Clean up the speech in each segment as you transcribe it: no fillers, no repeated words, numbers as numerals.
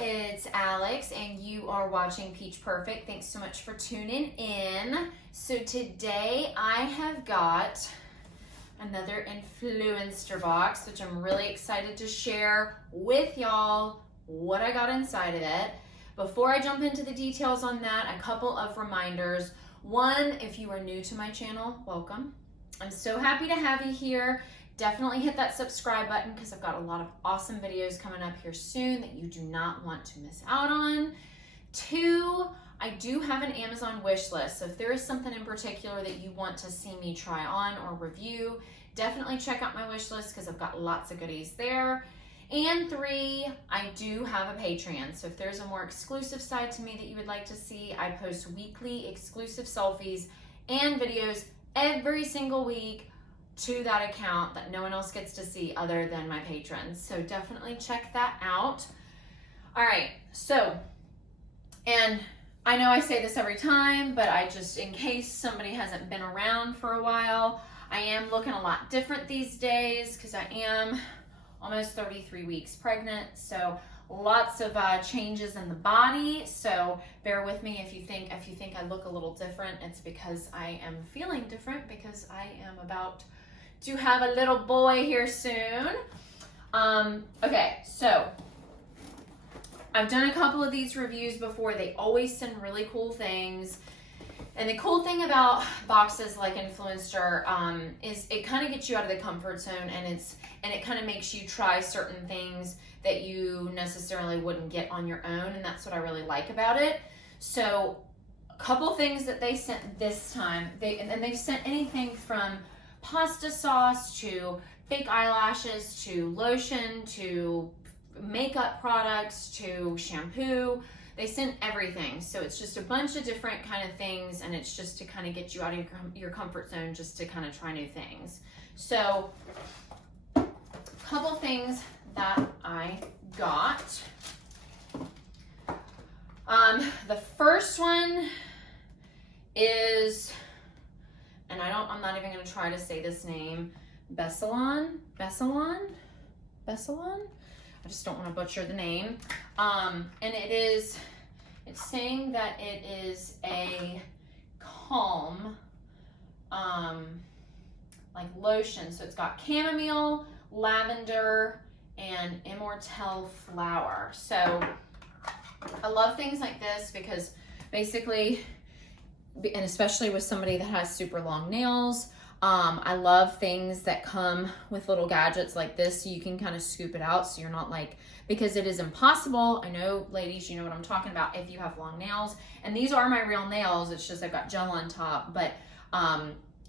it's Alex and you are watching Peach Perfect. Thanks so much for tuning in. So today I have got another Influenster box, which I'm really excited to share with y'all what I got inside of it. Before I jump into the details on that, a couple of reminders. One, if you are new to my channel, welcome. I'm so happy to have you here. Definitely hit that subscribe button because I've got a lot of awesome videos coming up here soon that you do not want to miss out on. Two, I do have an Amazon wish list. So if there is something in particular that you want to see me try on or review, definitely check out my wish list because I've got lots of goodies there. And three, I do have a Patreon. So if there's a more exclusive side to me that you would like to see, I post weekly exclusive selfies and videos every single week to that account that no one else gets to see other than my patrons. So definitely check that out. All right, so, and I know I say this every time, but I just, in case somebody hasn't been around for a while, I am looking a lot different these days because I am almost 33 weeks pregnant. So lots of changes in the body. So bear with me if you think I look a little different. It's because I am feeling different because I am about to have a little boy here soon. Okay, so I've done a couple of these reviews before. They always send really cool things. And the cool thing about boxes like Influenster is it kind of gets you out of the comfort zone, and it kind of makes you try certain things that you necessarily wouldn't get on your own, and that's what I really like about it. So a couple things that they sent this time, they've sent anything from pasta sauce to fake eyelashes to lotion to makeup products to shampoo. They sent everything. So it's just a bunch of different kind of things, and it's just to kind of get you out of your comfort zone, just to kind of try new things. So a couple things that I got. The first one is, and I'm not even going to try to say this name, Beselan. I just don't want to butcher the name. And it's saying that it is a calm, like lotion. So it's got chamomile, lavender, and immortelle flower. So I love things like this because basically, and especially with somebody that has super long nails, I love things that come with little gadgets like this so you can kind of scoop it out so you're not like, because it is impossible. I know, ladies, you know what I'm talking about if you have long nails. And these are my real nails. It's just I've got gel on top. But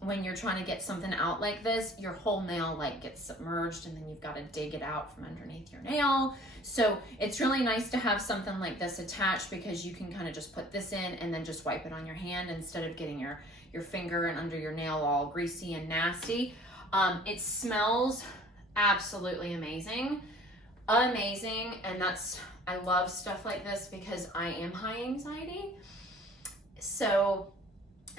when you're trying to get something out like this, your whole nail like gets submerged and then you've got to dig it out from underneath your nail. So it's really nice to have something like this attached because you can kind of just put this in and then just wipe it on your hand instead of getting your finger and under your nail all greasy and nasty. It smells absolutely amazing. And I love stuff like this because I am high anxiety. So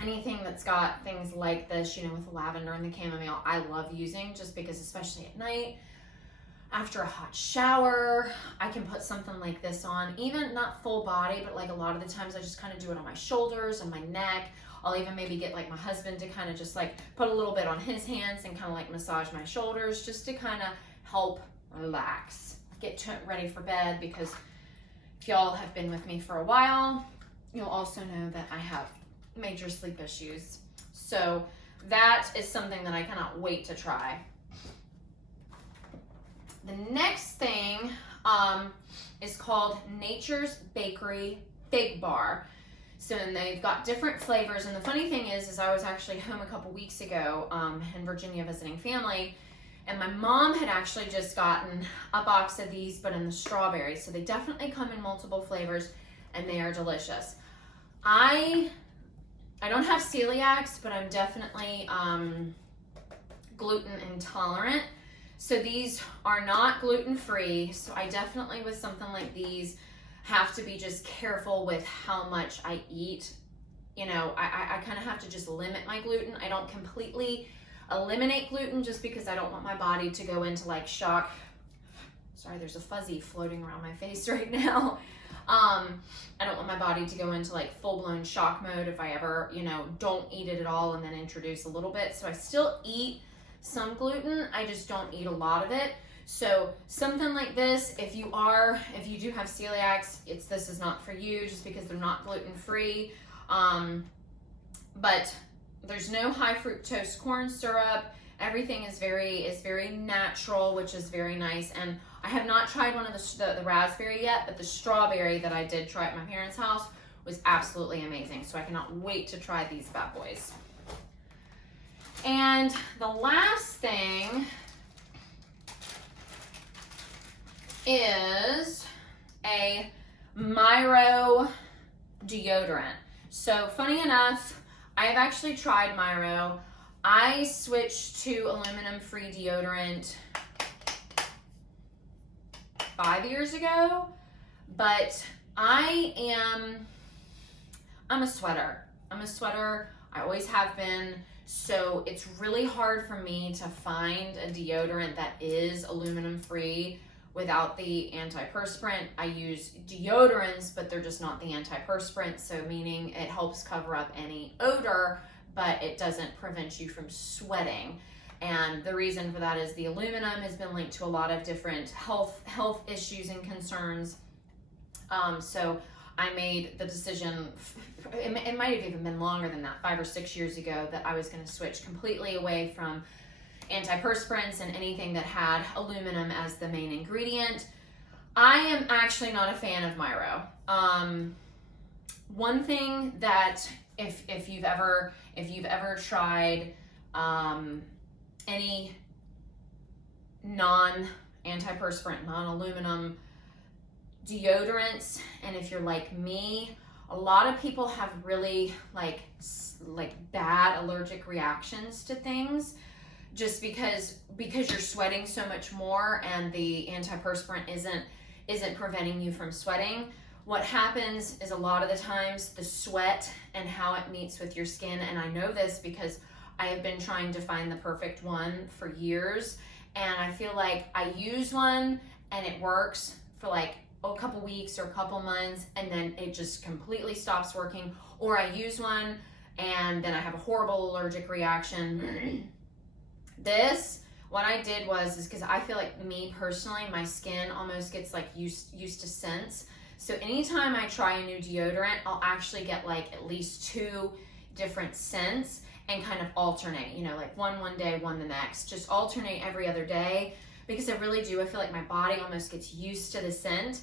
anything that's got things like this, you know, with the lavender and the chamomile, I love using just because, especially at night, after a hot shower, I can put something like this on, even not full body, but like a lot of the times I just kind of do it on my shoulders and my neck. I'll even maybe get like my husband to kind of just like put a little bit on his hands and kind of like massage my shoulders just to kind of help relax, get ready for bed, because if y'all have been with me for a while, you'll also know that I have major sleep issues. So that is something that I cannot wait to try. The next thing is called Nature's Bakery Fig Bar. So, and they've got different flavors. And the funny thing is I was actually home a couple weeks ago in Virginia visiting family, and my mom had actually just gotten a box of these, but in the strawberry. So they definitely come in multiple flavors, and they are delicious. I don't have celiacs, but I'm definitely gluten intolerant. So these are not gluten-free. So I definitely, with something like these, have to be just careful with how much I eat. You know, I kind of have to just limit my gluten. I don't completely eliminate gluten just because I don't want my body to go into like shock Sorry, there's a fuzzy floating around my face right now. I don't want my body to go into like full-blown shock mode if I ever, you know, don't eat it at all and then introduce a little bit. So I still eat some gluten, I just don't eat a lot of it. So something like this, if you do have celiacs, this is not for you just because they're not gluten-free. But there's no high fructose corn syrup. Everything is very natural, which is very nice. And I have not tried one of the raspberry yet, but the strawberry that I did try at my parents' house was absolutely amazing. So I cannot wait to try these bad boys. And the last thing is a Myro deodorant. So funny enough, I have actually tried Myro. I switched to aluminum-free deodorant 5 years ago, but I'm a sweater. I always have been. So it's really hard for me to find a deodorant that is aluminum free without the antiperspirant. I use deodorants, but they're just not the antiperspirant. So meaning it helps cover up any odor, but it doesn't prevent you from sweating. And the reason for that is the aluminum has been linked to a lot of different health issues and concerns. So I made the decision, it might have even been longer than that, 5 or 6 years ago, that I was going to switch completely away from antiperspirants and anything that had aluminum as the main ingredient. I am actually not a fan of Myro. One thing that if you've ever tried any non-antiperspirant, non-aluminum deodorants, and if you're like me, a lot of people have really like bad allergic reactions to things just because you're sweating so much more and the antiperspirant isn't preventing you from sweating. What happens is a lot of the times the sweat and how it meets with your skin, and I know this because I have been trying to find the perfect one for years, and I feel like I use one and it works for like a couple weeks or a couple months, and then it just completely stops working, or I use one and then I have a horrible allergic reaction. What I did was because I feel like me personally, my skin almost gets like used to scents. So anytime I try a new deodorant, I'll actually get like at least 2 different scents and kind of alternate, you know, like one day, one the next, just alternate every other day, because I really do. I feel like my body almost gets used to the scent.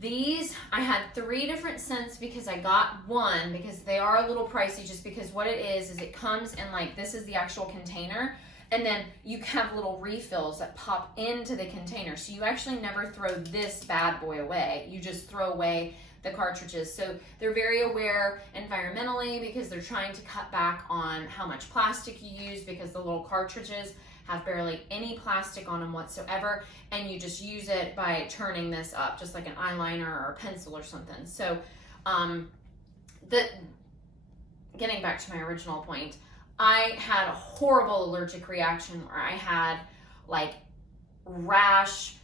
These, I had 3 different scents because I got one because they are a little pricey, just because what it is it comes in like, this is the actual container, and then you have little refills that pop into the container. So you actually never throw this bad boy away. You just throw away the cartridges. So they're very aware environmentally because they're trying to cut back on how much plastic you use, because the little cartridges have barely any plastic on them whatsoever, and you just use it by turning this up, just like an eyeliner or a pencil or something. So getting back to my original point, I had a horrible allergic reaction where I had like rash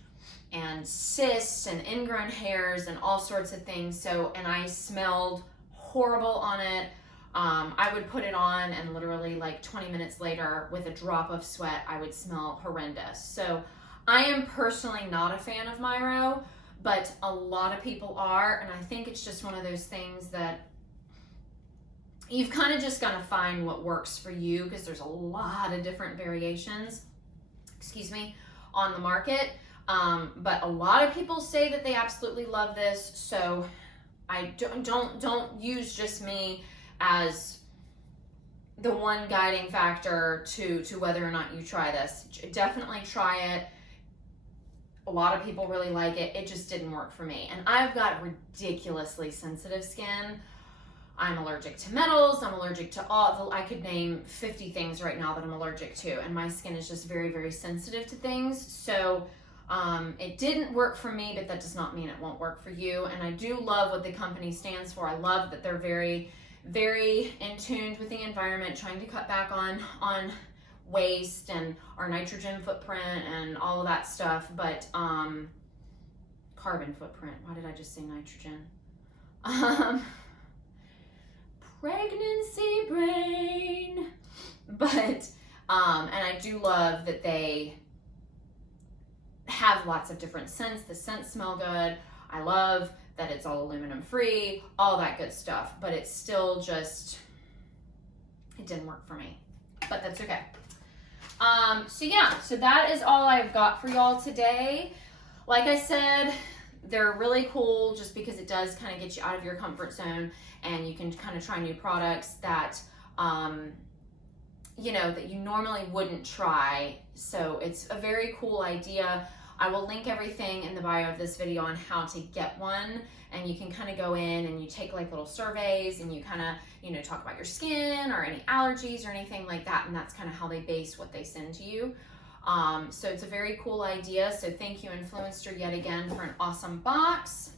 and cysts and ingrown hairs and all sorts of things. So, and I smelled horrible on it. I would put it on and literally like 20 minutes later with a drop of sweat, I would smell horrendous. So I am personally not a fan of Myro, but a lot of people are. And I think it's just one of those things that you've kind of just got to find what works for you, because there's a lot of different variations, on the market. But a lot of people say that they absolutely love this. So I don't use just me as the one guiding factor to whether or not you try this. Definitely try it. A lot of people really like it. It just didn't work for me. And I've got ridiculously sensitive skin. I'm allergic to metals. I'm allergic to I could name 50 things right now that I'm allergic to. And my skin is just very, very sensitive to things. So it didn't work for me, but that does not mean it won't work for you. And I do love what the company stands for. I love that they're very, very in tune with the environment, trying to cut back on waste and our nitrogen footprint and all of that stuff, but carbon footprint. Why did I just say nitrogen? Pregnancy brain. But and I do love that they have lots of different scents. The scents smell good. I love that it's all aluminum free, all that good stuff, but it's still just, it didn't work for me, but that's okay. So yeah, so that is all I've got for y'all today. Like I said, they're really cool just because it does kind of get you out of your comfort zone, and you can kind of try new products that, you know, that you normally wouldn't try. So it's a very cool idea. I will link everything in the bio of this video on how to get one, and you can kind of go in and you take like little surveys and you kind of, you know, talk about your skin or any allergies or anything like that, and that's kind of how they base what they send to you. So it's a very cool idea. So thank you, Influenster, yet again for an awesome box.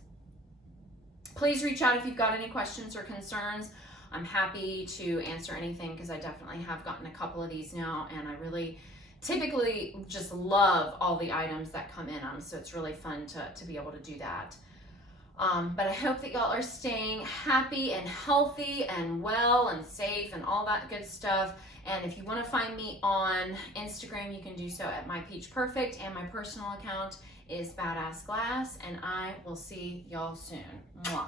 Please reach out if you've got any questions or concerns. I'm happy to answer anything because I definitely have gotten a couple of these now, and I really typically just love all the items that come in them, so it's really fun to be able to do that. But I hope that y'all are staying happy and healthy and well and safe and all that good stuff. And if you want to find me on Instagram, you can do so at mypeachperfect, and my personal account is Badass Glass, and I will see y'all soon. Mwah.